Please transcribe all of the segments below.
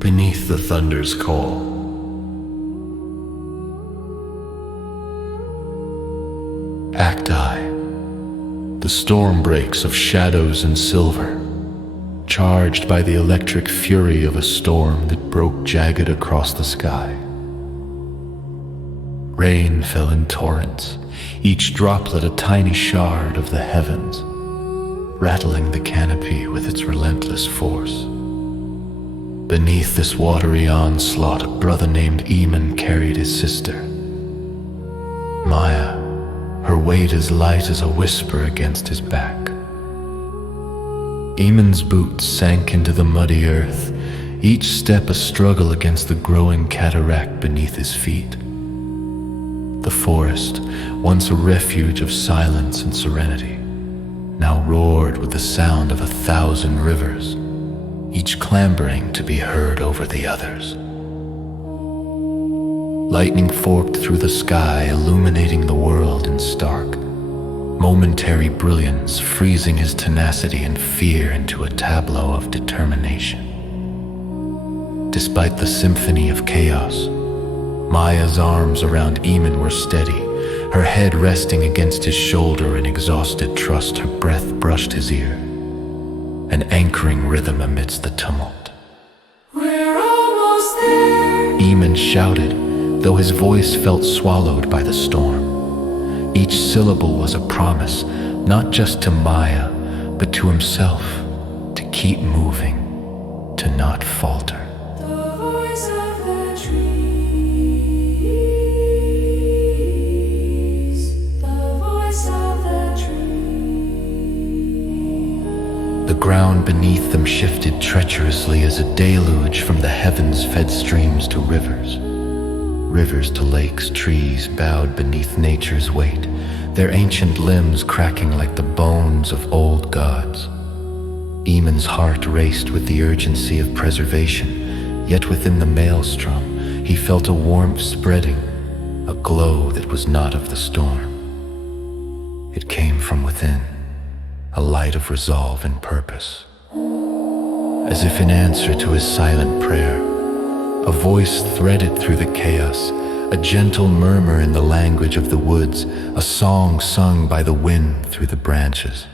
beneath the thunder's call. Act I. The storm breaks of shadows and silver, charged by the electric fury of a storm that broke jagged across the sky. Rain fell in torrents, each droplet a tiny shard of the heavens, rattling the canopy with its relentless force. Beneath this watery onslaught, a brother named Eamon carried his sister, Maya, her weight as light as a whisper against his back. Eamon's boots sank into the muddy earth, each step a struggle against the growing cataract beneath his feet. The forest, once a refuge of silence and serenity, now roared with the sound of 1,000 rivers, each clambering to be heard over the others. Lightning forked through the sky, illuminating the world in stark, momentary brilliance, freezing his tenacity and fear into a tableau of determination. Despite the symphony of chaos, Maya's arms around Eamon were steady, her head resting against his shoulder in exhausted trust. Her breath brushed his ear, an anchoring rhythm amidst the tumult. We're almost there, Eamon shouted, though his voice felt swallowed by the storm. Each syllable was a promise, not just to Maya, but to himself, to keep moving, to not falter. the voice of the trees, the voice of the trees. The ground beneath them shifted treacherously as a deluge from the heavens fed streams to rivers. Rivers to lakes, trees bowed beneath nature's weight, their ancient limbs cracking like the bones of old gods. Eamon's heart raced with the urgency of preservation, yet within the maelstrom he felt a warmth spreading, a glow that was not of the storm. It came from within, a light of resolve and purpose. As if in answer to his silent prayer, a voice threaded through the chaos, a gentle murmur in the language of the woods, a song sung by the wind through the branches.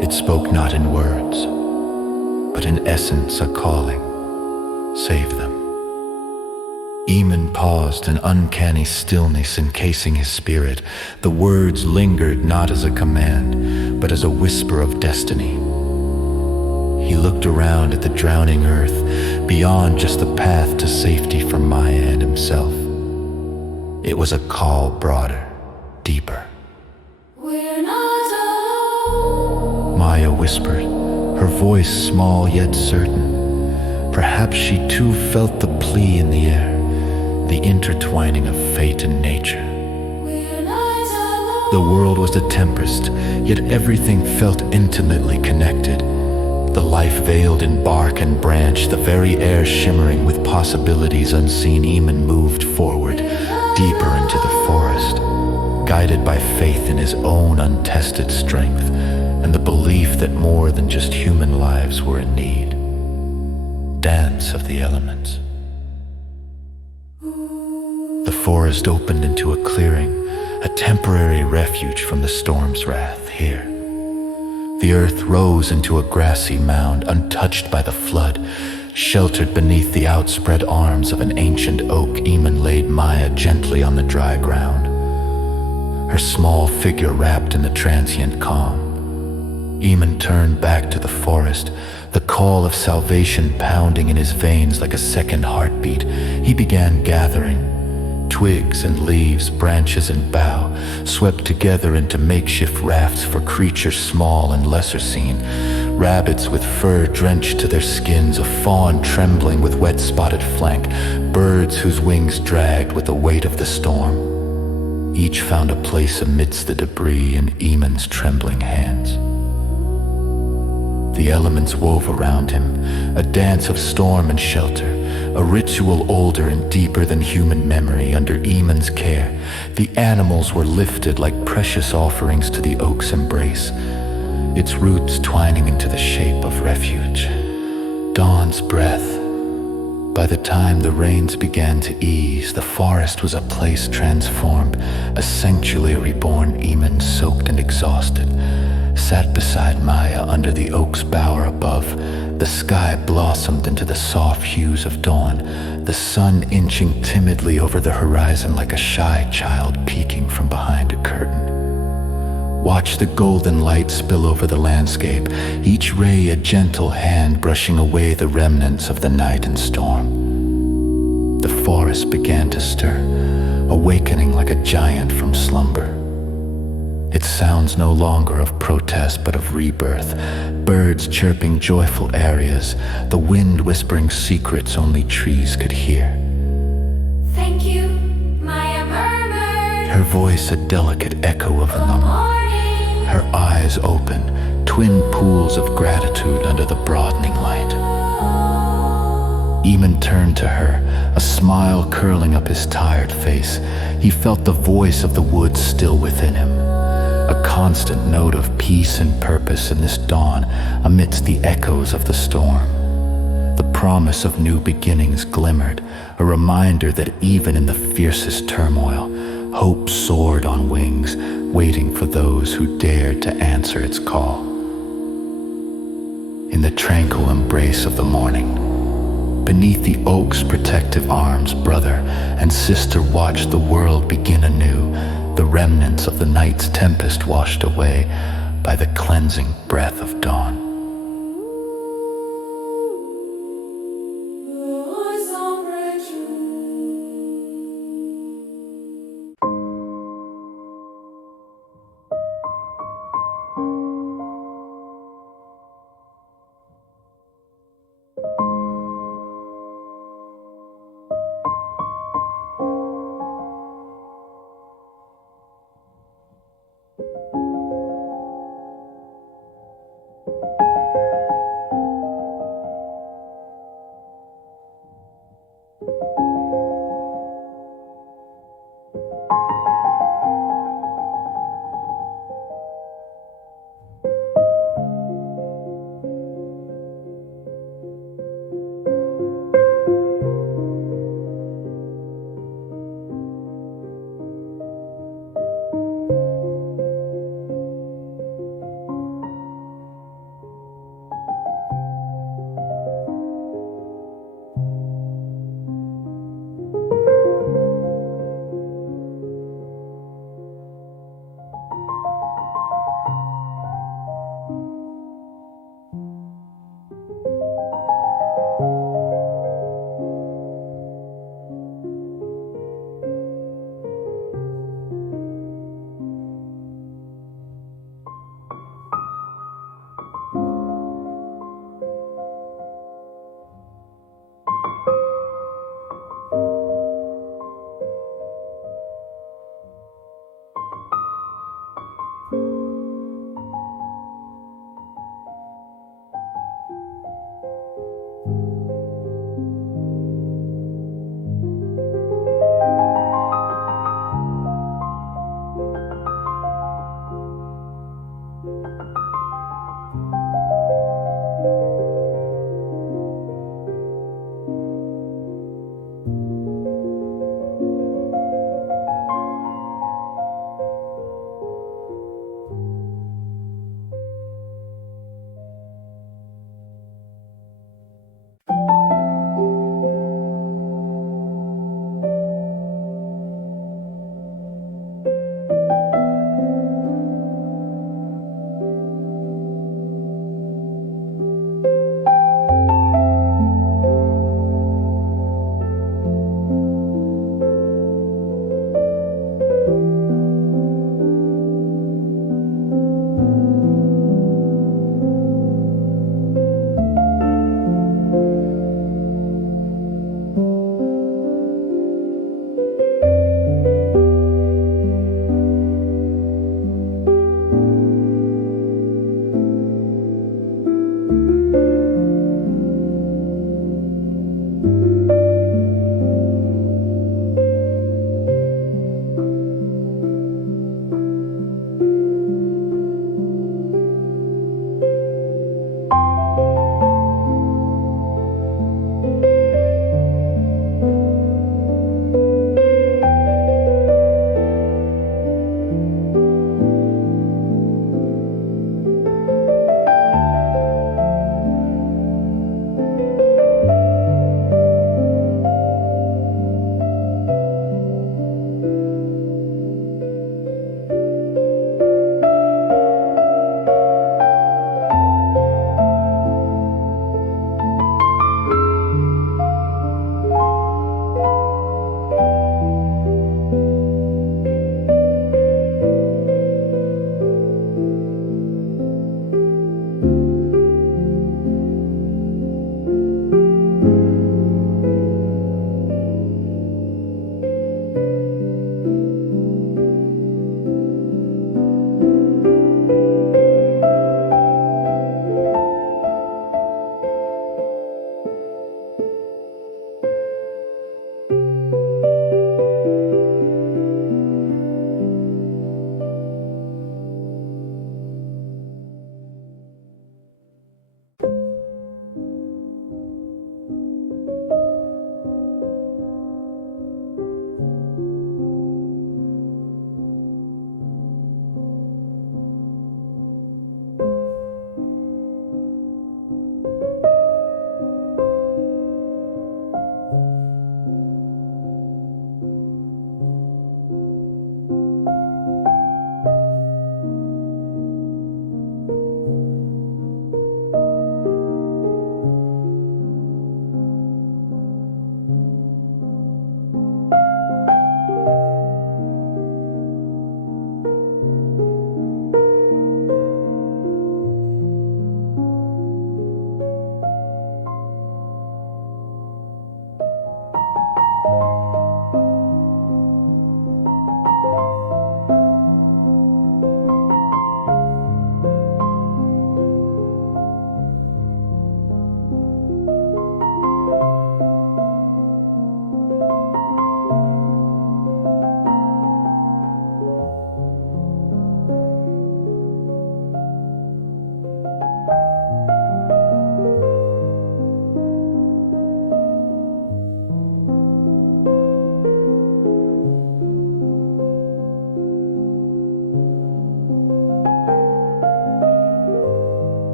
It spoke not in words, but in essence a calling. Save them. Eamon paused, an uncanny stillness encasing his spirit. The words lingered not as a command, but as a whisper of destiny. He looked around at the drowning earth, beyond just the path to safety for Maya and himself. It was a call broader, deeper. We're not alone, Maya whispered, her voice small yet certain. Perhaps she too felt the plea in the air, the intertwining of fate and nature. we're not alone. The world was a tempest, yet everything felt intimately connected. The life veiled in bark and branch, the very air shimmering with possibilities unseen. Eamon moved forward, deeper into the forest, guided by faith in his own untested strength and the belief that more than just human lives were in need. Dance of the elements. The forest opened into a clearing, a temporary refuge from the storm's wrath. Here, the earth rose into a grassy mound, untouched by the flood. Sheltered beneath the outspread arms of an ancient oak, Eamon laid Maya gently on the dry ground, her small figure wrapped in the transient calm. Eamon turned back to the forest, the call of salvation pounding in his veins like a second heartbeat. He began gathering twigs and leaves, branches and bough, swept together into makeshift rafts for creatures small and lesser seen. Rabbits with fur drenched to their skins, a fawn trembling with wet spotted flank, birds whose wings dragged with the weight of the storm. Each found a place amidst the debris in Eamon's trembling hands. The elements wove around him, a dance of storm and shelter, a ritual older and deeper than human memory. Under Eamon's care, the animals were lifted like precious offerings to the oak's embrace, its roots twining into the shape of refuge. Dawn's breath, By the time the rains began to ease, the forest was a place transformed, a sanctuary reborn. Eamon, soaked and exhausted, sat beside Maya under the oak's bower above. The sky blossomed into the soft hues of dawn, the sun inching timidly over the horizon like a shy child peeking from behind a curtain. Watch the golden light spill over the landscape, each ray a gentle hand brushing away the remnants of the night and storm. The forest began to stir, awakening like a giant from slumber. Its sounds no longer of protest but of rebirth, birds chirping joyful arias, the wind whispering secrets only trees could hear. Thank you, Maya murmured. Her voice a delicate echo of the Good number. morning. Her eyes open, twin pools of gratitude under the broadening light. Eamon turned to her, a smile curling up his tired face. He felt the voice of the woods still within him, a constant note of peace and purpose in this dawn amidst the echoes of the storm. The promise of new beginnings glimmered, a reminder that even in the fiercest turmoil, hope soared on wings, waiting for those who dared to answer its call. In the tranquil embrace of the morning, beneath the oak's protective arms, brother and sister watched the world begin anew, the remnants of the night's tempest washed away by the cleansing breath of dawn.